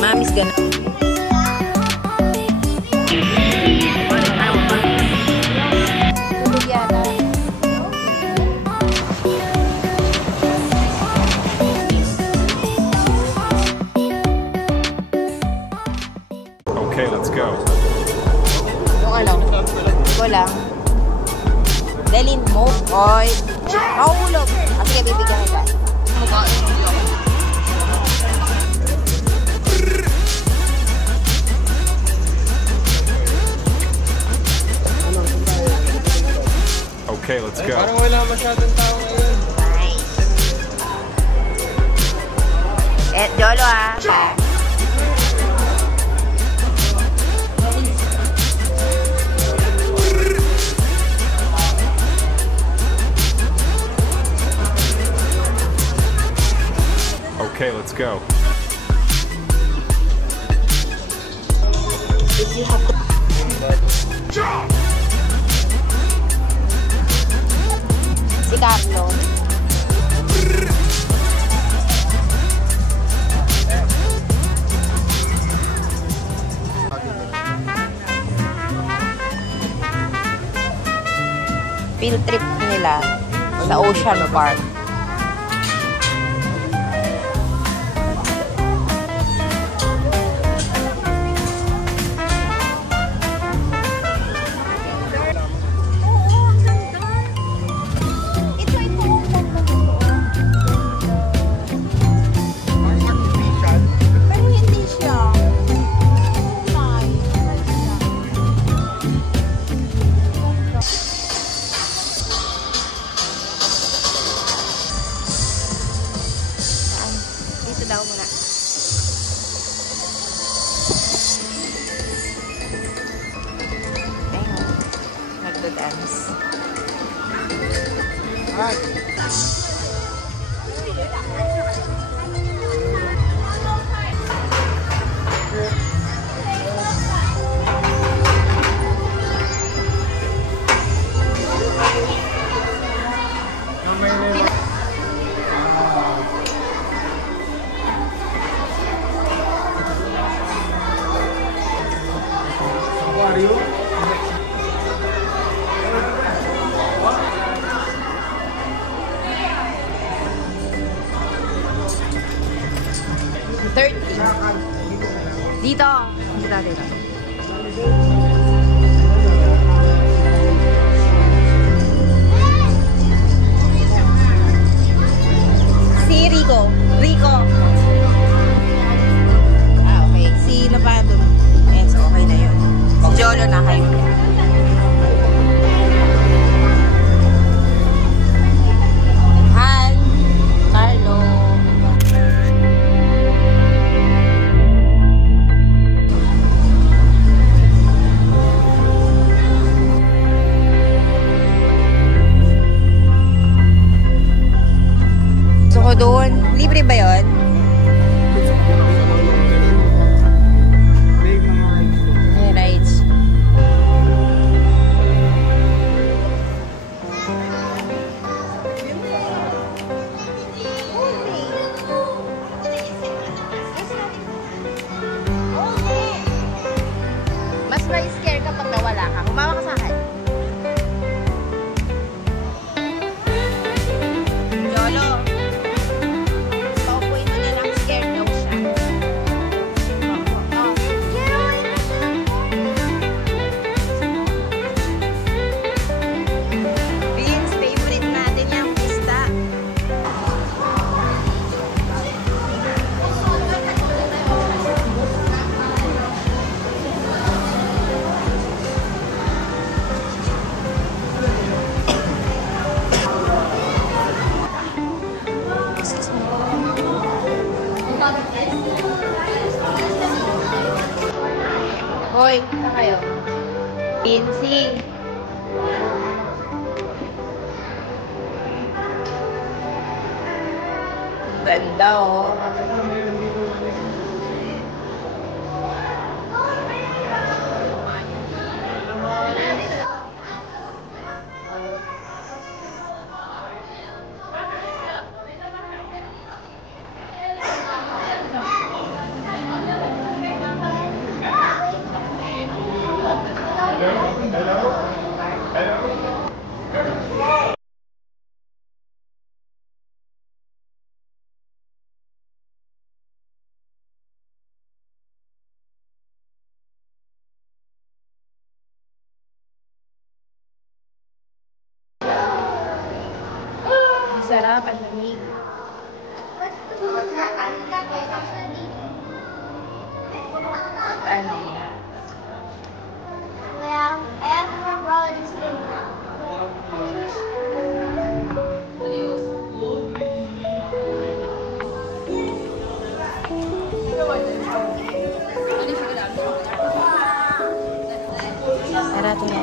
Mami's gonna... Okay, let's go. Yung ano? Wala. Dalhin mo. Oy. Mahulog. Sige, bibigyan kita. Okay, let's go. Parang wala masyadong tao ngayon. Nice. Jolo ah. Okay, let's go. Si Carlo. Field trip nila sa Ocean Park. Daw muna. Ayun. Nagdo-dance. Dito. Dito. Si Rico. Ah, okay. Si Lapando. Yes, okay na yun. Si Jolo na kayo. Han. Carlo. Gusto ko doon. Libre ba yun? May rides. Mas may scare kapag nawala ka. Humawa ka sa akin. Jolo. Hoy, saan kayo? Pinsi. Ganda oh. Sarap at lamig. Ano? Well, everyone's been Tara, tara.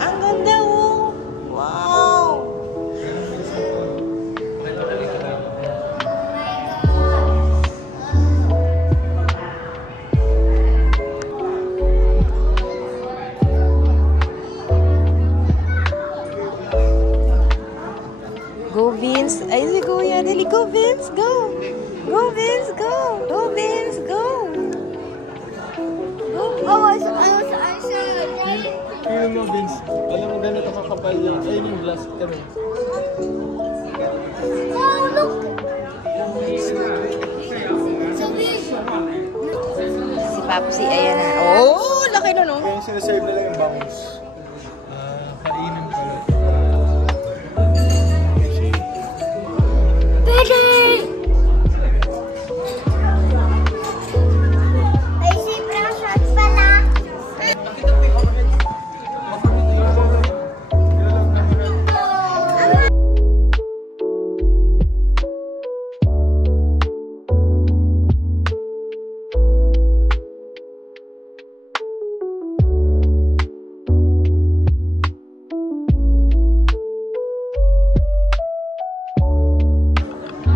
Ang ganda oh. Wow. Go Vince. Ay si Kuya. Dali, go Vince. Go. Go Vince. Go. Go Vince. Go. Go. Oh, I should. Tingnan mo, Vince. Alam mo, ganito kakapal yan. Ayun yung glass kami. Oh, look. It's a vision. Si Papsi, ayan na. Oh, laki na no. Kaya yung sinaserve nila yung bangus. Kainin pala. Ay, si brown shorts pala.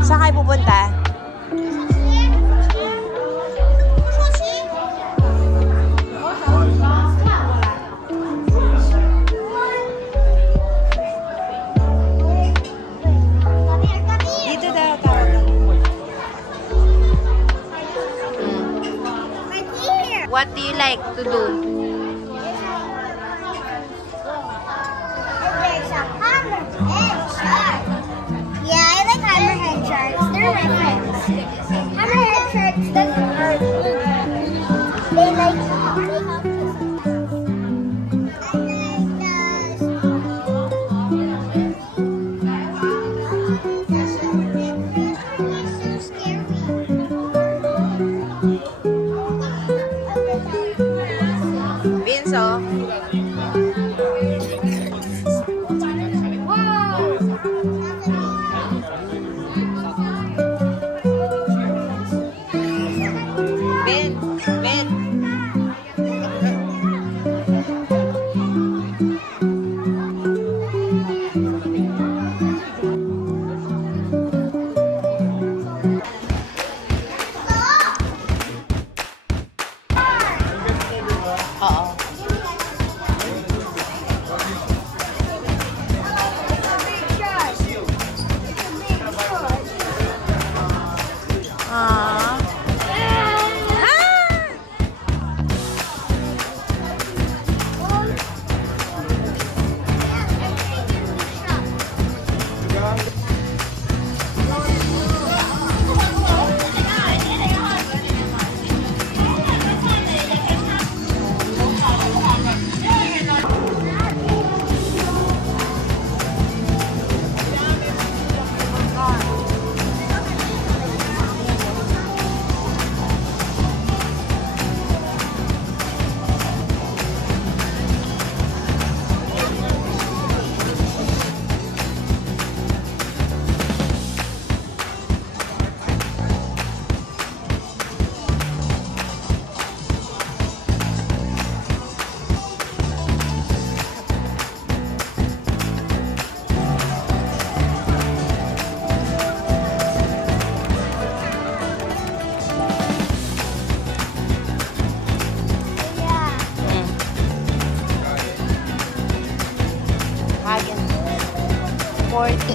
Saan kayo pupunta? Dito daw tawag. What do you like to do? There's a hammerhead shark. Yeah, I like hammerhead sharks. They're my friends. Hammerhead sharks doesn't hurt. They like to help us. I like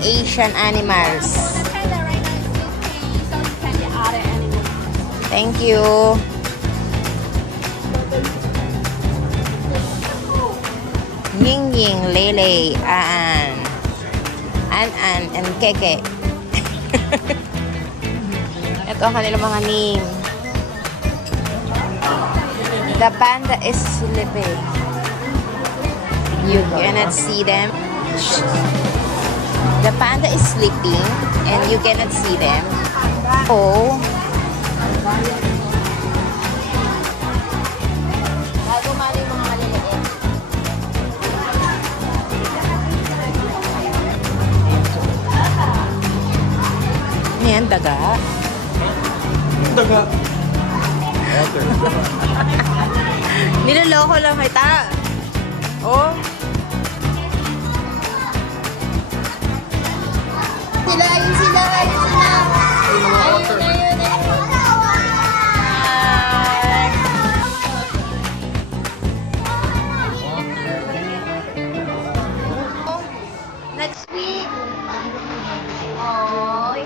Asian animals. Thank you. Ying Ying, Lele, An, and Keke. Ito ang kanilang mga name. The panda is sleeping. You cannot see them. The panda is sleeping and you cannot see them. Oh. Bago mali mga maliliit. Yan, daga. Daga. Niloloko lang kita. Oh. Sila, ayun sila, ayun sila. Ayun, ayun, ayun. Next week. Oy.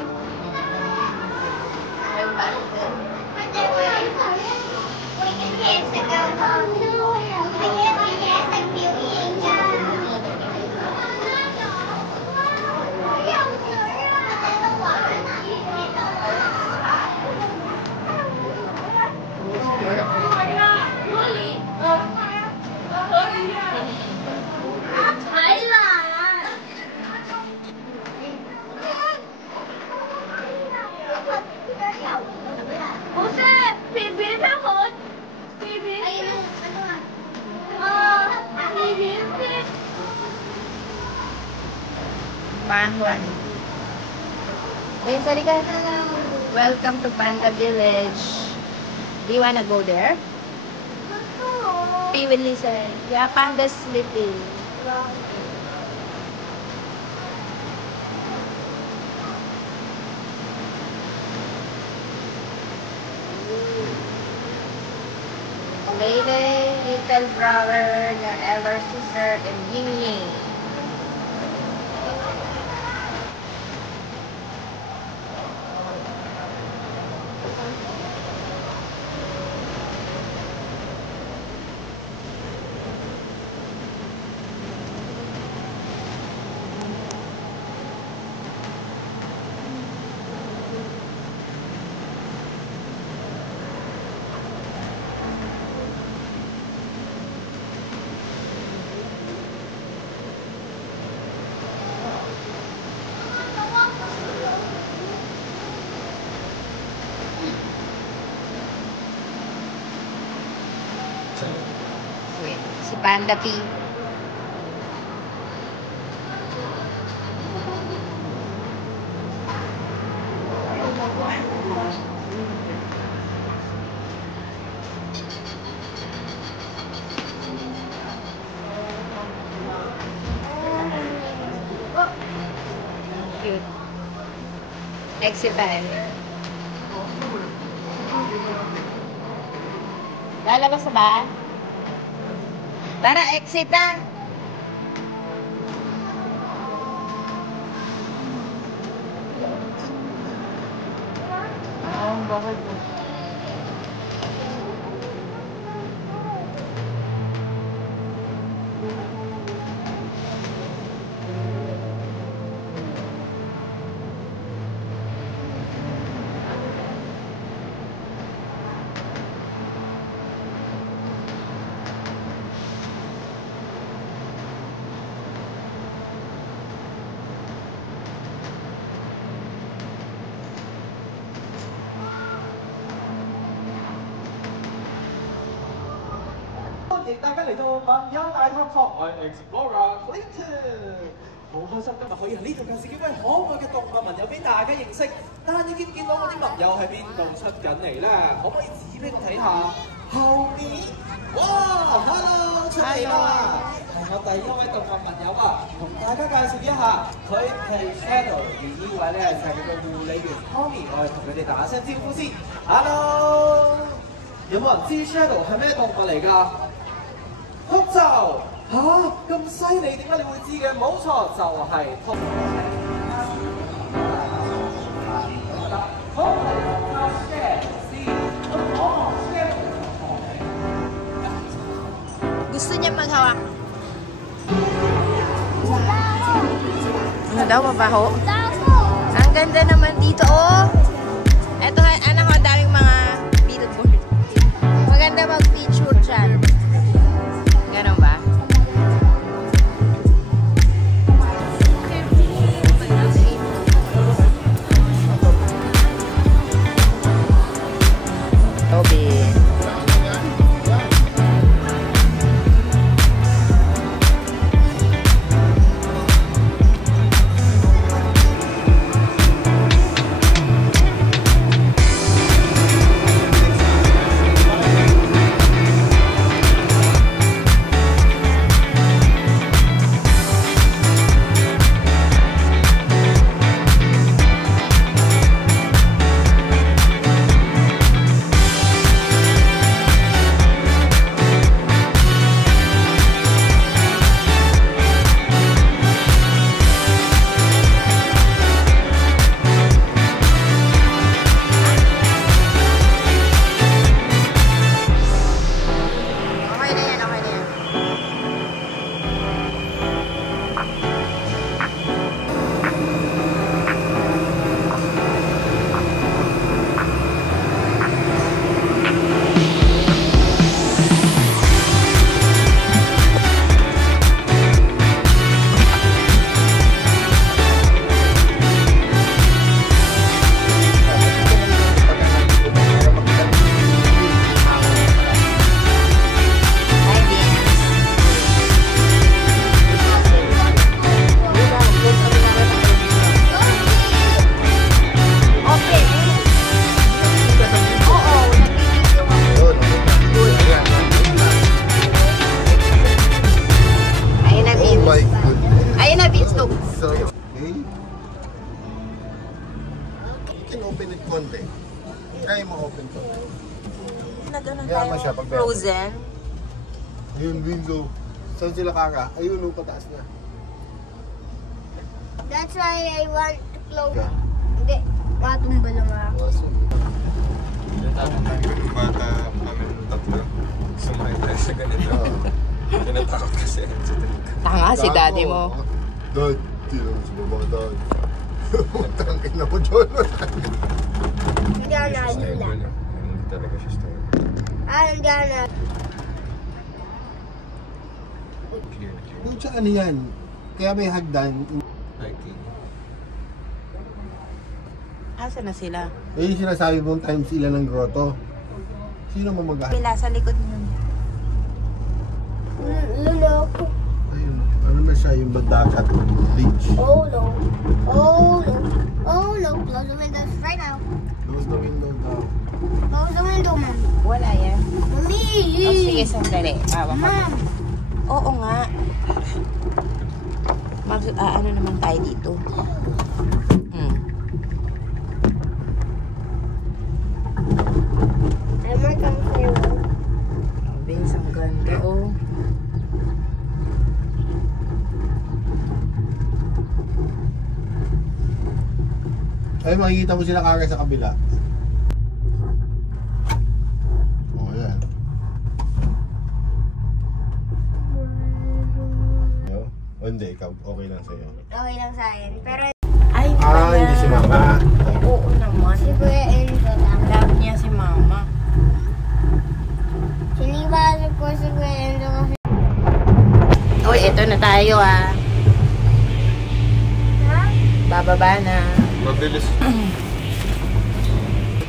Welcome to Panda Village. Do you wanna go there? We will listen. Yeah, panda's sleeping. Lele, little brother, your elder sister, and Ying Ying. Si Panda P. Cute. Excited. Lalabas na ba? Tara, exit na! Bakit po?大家嚟到萬優大探索，我係 Explorer Clayton， 好開心今日可以喺呢度介紹幾位可愛嘅動物朋友俾大家認識。但係你見唔見到嗰啲朋友喺邊度出緊嚟咧？可唔可以指俾我睇下後面？哇 ！Hello， 出嚟啦！係我第一位動物朋友啊，同大家介紹一下，佢係 Shadow， 而呢位咧就係佢嘅護理員 Tommy， 我哋同佢哋打聲招呼先。Hello， 有冇人知 Shadow 係咩動物嚟㗎？禿鷲嚇咁犀利，點解你會知嘅？冇錯，就係禿。daw, mabaho. Ang ganda naman dito, oh. Eto, anak ko, daming mga billboard. Maganda mag-picture dyan. Ganon ba? Toby. Frozen. Ayun, Winzo. Saan sila kaka? Ayun, pataas na. That's why I want to close. Hindi, matumba lang ako. Yung bata kami ng tatlo, sumakay tayo sa ganito. Tinatakot kasi. Tanga si daddy mo. Dad, tira mo sa baba, dad. Tangin na ko, John. Hindi ako nakahila. Hindi talaga siya story. Hindi ako nakahila. Yung sa ano yan? Kaya may hagdan. Hiking. Asa na sila? Eh, yung sinasabi mong times ilan ng grotto. Sino mo mag-ahit? Pila sa likod niyo. Luloko. Ayun, ano na siya yung dagat beach. Oh no. Oh no. Oh no. Close the windows right now. Close the window daw. Close the window, Mom. Wala yan. Mommy! Oh, sige, sandali. Mom! Oo nga. Ano naman tayo dito? I'm more comfortable. Vince, ang ganda, oh. Ay, makikita mo sila kagad sa kabila. Oh, yan. O hindi, ikaw, okay lang sa'yo. Okay lang sa akin. Pero Ay, Hindi si mama. Oo naman. si Kuya Enzo lang. Love niya si mama. Sinibalo ko si Kuya Enzo kasi. Uy, eto na tayo, ah. Ha? Bababa na. Mabilis.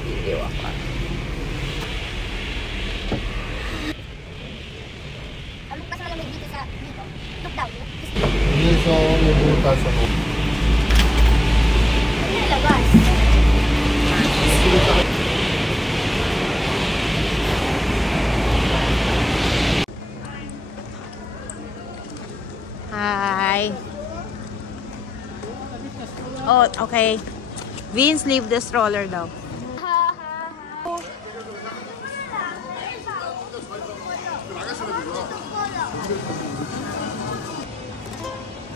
Video ako. Ano pa sa malamig dito sa dito? Look down. Hindi, so, may butas ako. Ano yung labas? Hi. Oh, okay. Vince, leave the stroller daw.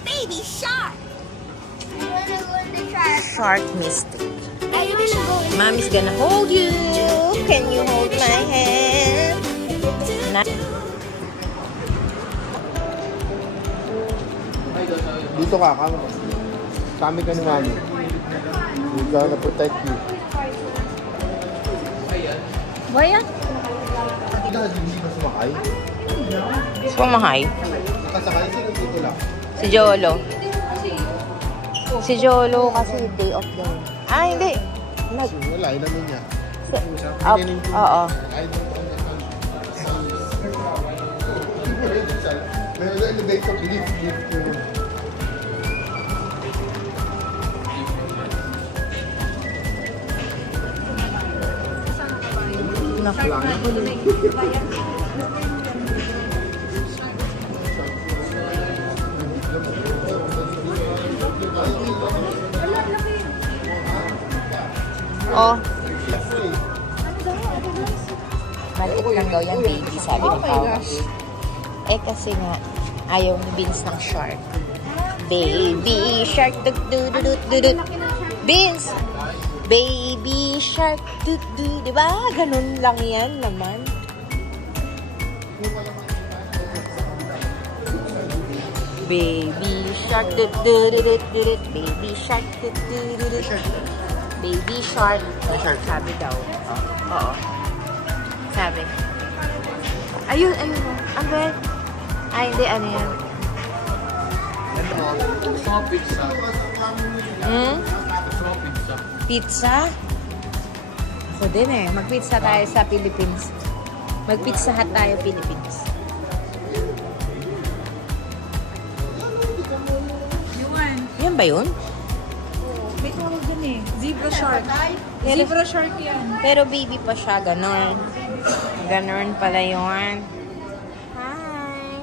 Baby shark! You wanna go in the shark? Shark Mystic. Ay, you should go in. Mommy's gonna hold you. Can you hold my hand? Dito ka, kama ka. Kami ka ni Mami. We're gonna protect you. Boya? Dad, hindi ka sumakay? Sumahay. Nakasakay sila dito lang. Si Jolo. Si Jolo kasi day off daw. Ah, hindi. Wala, inamin niya. Oo. Meron na elevator, lift. Oh. Maliit lang daw yan, baby, sabi ni Pao. Eh kasi nga, ayaw ni Vince ng shark. Baby shark, dudududududud. Vince! Baby shark, dudu. Diba? Ganun lang yan naman. Baby shark, dududududud. Baby shark, dududududud. Baby shark. Sabi daw. Oo. Sabi. Ayun. Ang bed. Ay, hindi. Ano yan? Pizza. Pizza? Ako din eh. Mag-pizza tayo sa Philippines. Mag-pizza hut tayo Philippines. Yan ba yun? May tawag dun eh. Zebra shark. Zebra shark yan. Pero baby pa siya. Ganon. Ganon pala yun. Hi.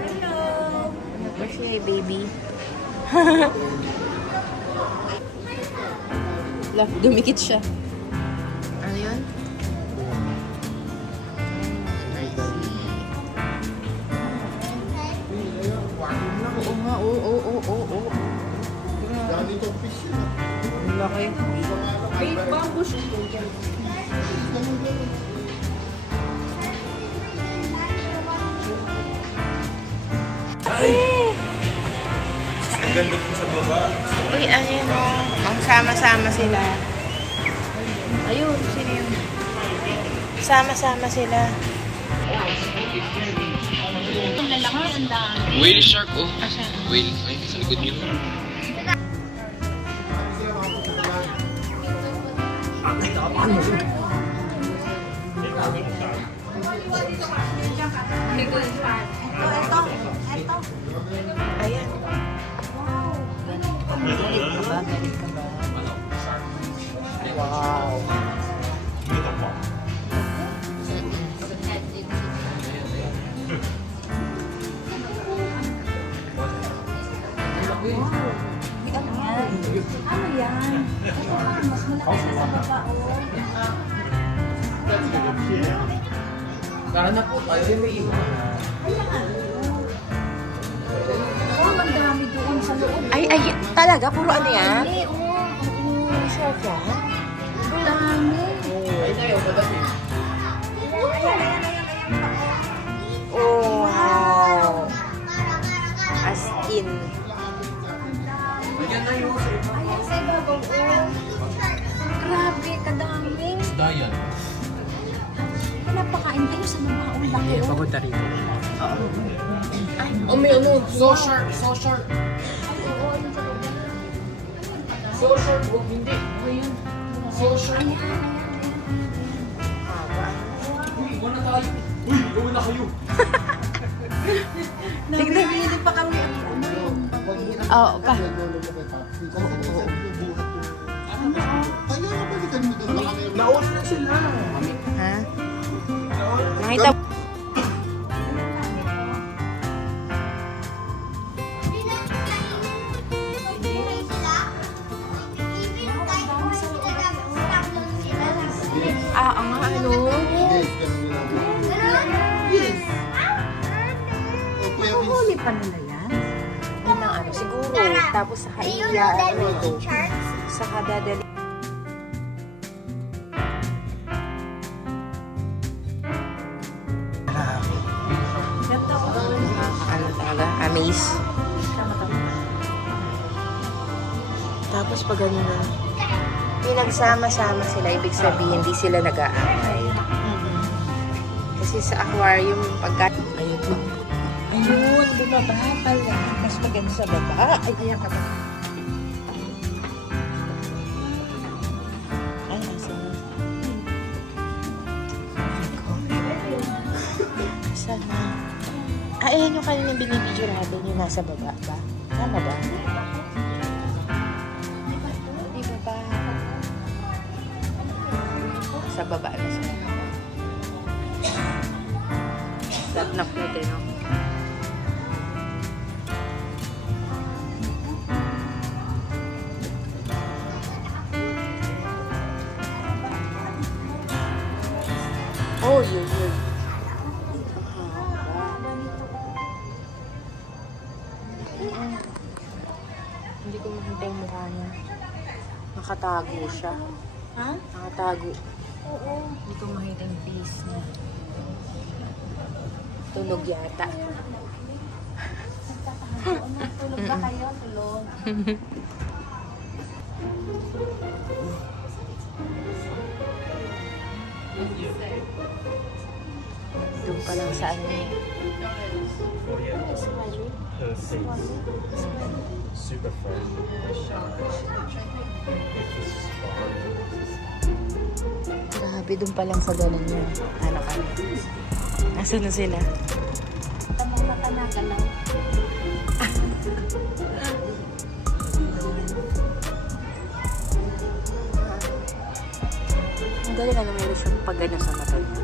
Hello. Ano pa siya eh, baby? Love, dumikit siya. Ano yun? Oo nga, oo. Dami itong fish yun. Ang laki. Wait, bamboo shoot. Ang ganda po sa baba. Uy, ayun o. Ang sama-sama sila. Ayun, sino yun? Sama-sama sila. Whale shark, oh. Whale. Ay, sa likod niyo. Ayan. Galit ka ba? Wow. Ano yan? Ito lang, mas malaki siya sa baba. Tara na po, tayo may iwan. Oh, ang dami doon sa loob. Ay, talaga? Puro ano yan? Oo. Shark yan? Ang dami. Oh, wow. As in. Ayan na yun. Ayan sa ibabaw. Grabe, kadami. Dayan. Napakain kayo sa mga laki. Papunta rito. Oh, may ano. So sharp. So sharp. So sharp. Oh, hindi. Ayun. So sharp. Uy, iwan na tayo. Uy, iwan na kayo. Nabili pa kami. Oo, pa. Kaya nga balikan mo doon. Naos na sila. Ha? Nakita mo? Ang ano? Yes, ganun nila. Yes. Oh, Kuya Vince. Huli pa nila yan? Yun ang ano, siguro. Tapos sa kaiya, ano ito. Sa kadadali. Ano talaga? Amaze. pag ganun. Pinagsama-sama sila, ibig sabihin, hindi sila nag-aaway. Kasi sa aquarium, pagka... Ayun po. Ayun, bumaba pala. Mas maganda sa baba. Ay, kaya ka ba? Ay, nasa na. Sana. Ayan yung kanilang binibidyo natin yung nasa baba ba? Tama ba? Di ba ba? Sa baba na sila. Lapnap natin, no? Oh, yun. Hindi ko makita yung mukha niya. Nakatago siya. Ha? Nakatago. Oo. Hindi ko makita yung face niya. Tulog yata. Tulog ba kayo? Tulog. Doon pa lang sa ano eh. Super fresh. Grabe, doon pa lang sa ganun yun. Ano ka na? Nasaan na sila? Tamang mata na galaw. Ang galing na mayroon siyang pagana sa mata niya.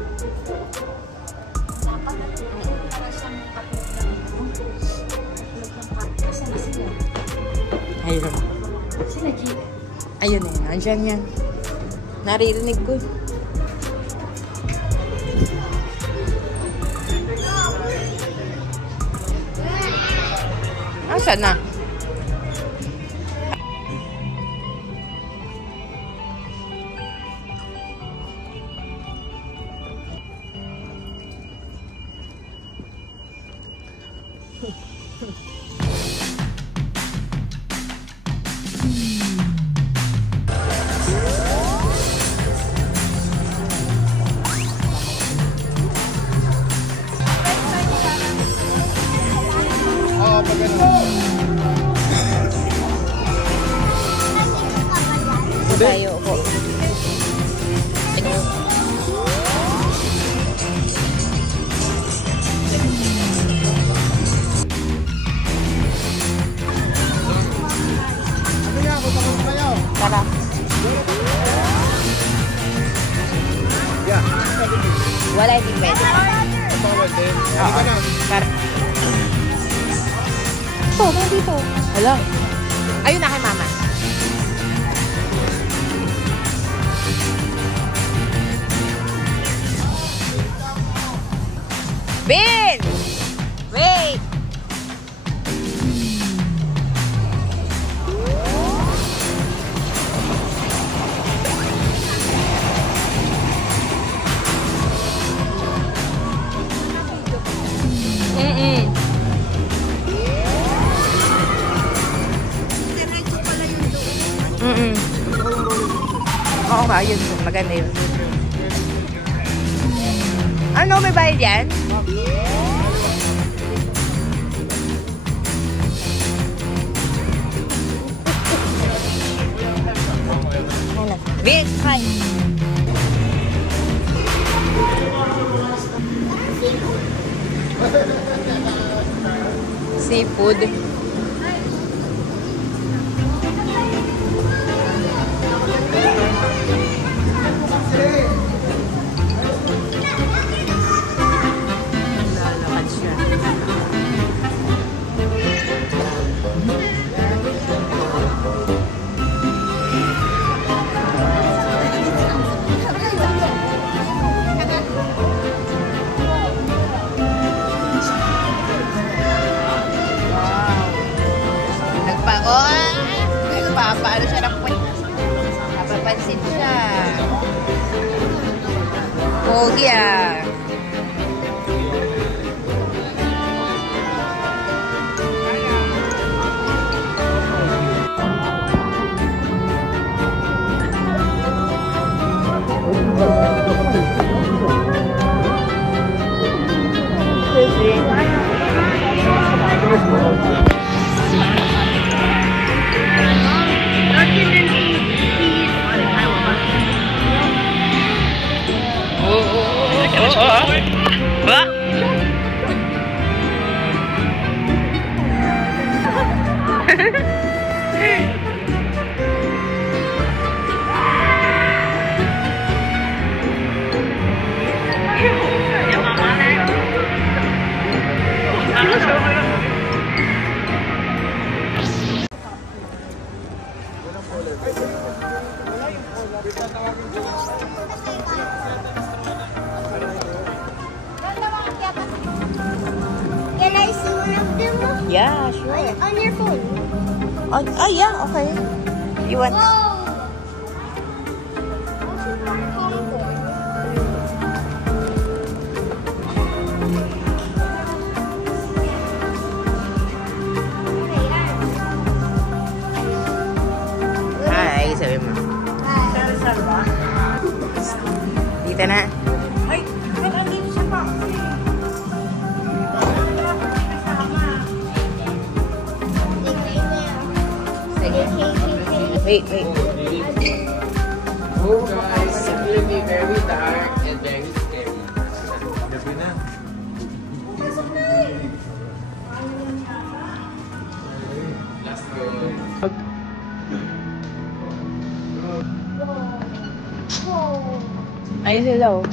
Para siyang kasi na sila. Ayun. Sila G. Ayun eh, andyan yan. Naririnig ko. Asan na? Tayo po. Tara. Wala, hindi pwede. Tara. Mama, dito. Hala. Ayun na kay mama. Ben! Wait! Oo nga, yun. Maganda yun. Ano, may bayad yan? Big, hi. Seafood. Lalakad siya. Nagpapaano siya ng point. Napapansin siya. Pogi ah. Can I see one of them? Yeah, sure. On your phone. Oh, yeah, okay. You want... Whoa! What's in my phone? Hi, sabi mo. Dito na. Ay, nandito siya pa. Sige. Wait. Oh guys, it will be very dark and very scary. Gabi na. Let's go. Ayun sila, oh.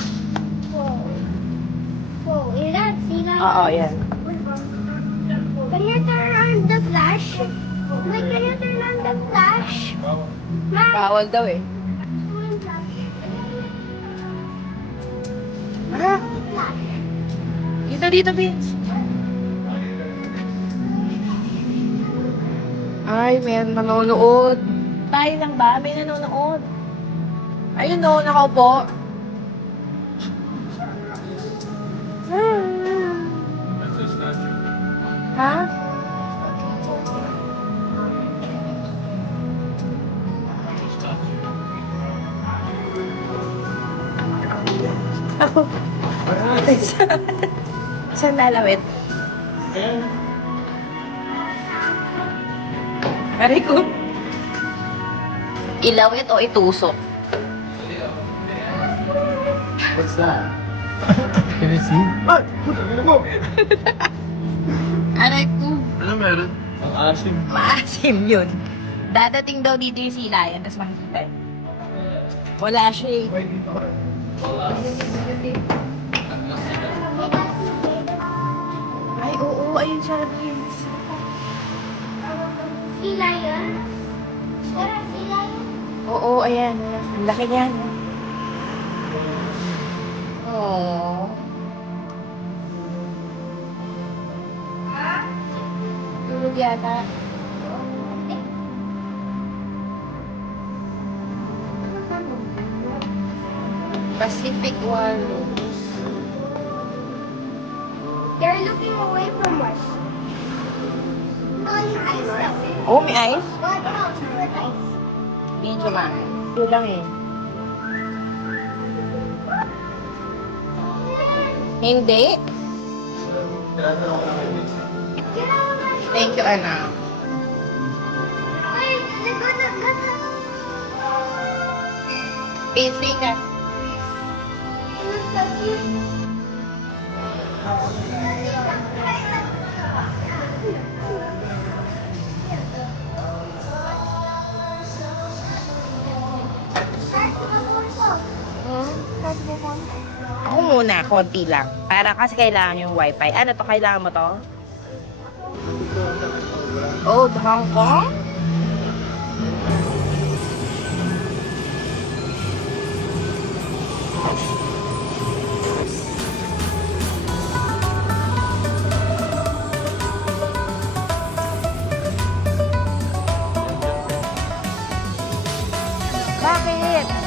Whoa, is that sea lion? Oo, yan. Can you turn on the flash? Wait, can you turn on the flash? Mom, Bawal daw, eh. Ah, dito, Vince. Ay, may nanonood. Tayo lang ba? May nanonood. Ayun, no, nakaupo. Ha? Ako. Saan lalawit? Aray ko. Ilawit o itusok? What's that? Can I see? Aray ko. Ano meron? Ang asim. Maasim yun. Dadating daw dito yung sea lion, tapos makikita. Wala siya eh. Ay, oo, ayun siya. sea lion? There are sea lion? Oo, ayan. Ang laki niyan. Oh. Tulog yata. Pacific Walrus. They're looking away from us. On ice though. Oh, may ice? What else with ice? Medyo ma. Yun lang eh. Hindi. Thank you, Anna. Wait, the Pacing ka. Ako muna, konti lang. Para kasi kailangan yung wifi. Ano to? Kailangan mo to? Oh, Hong Kong? Bakit?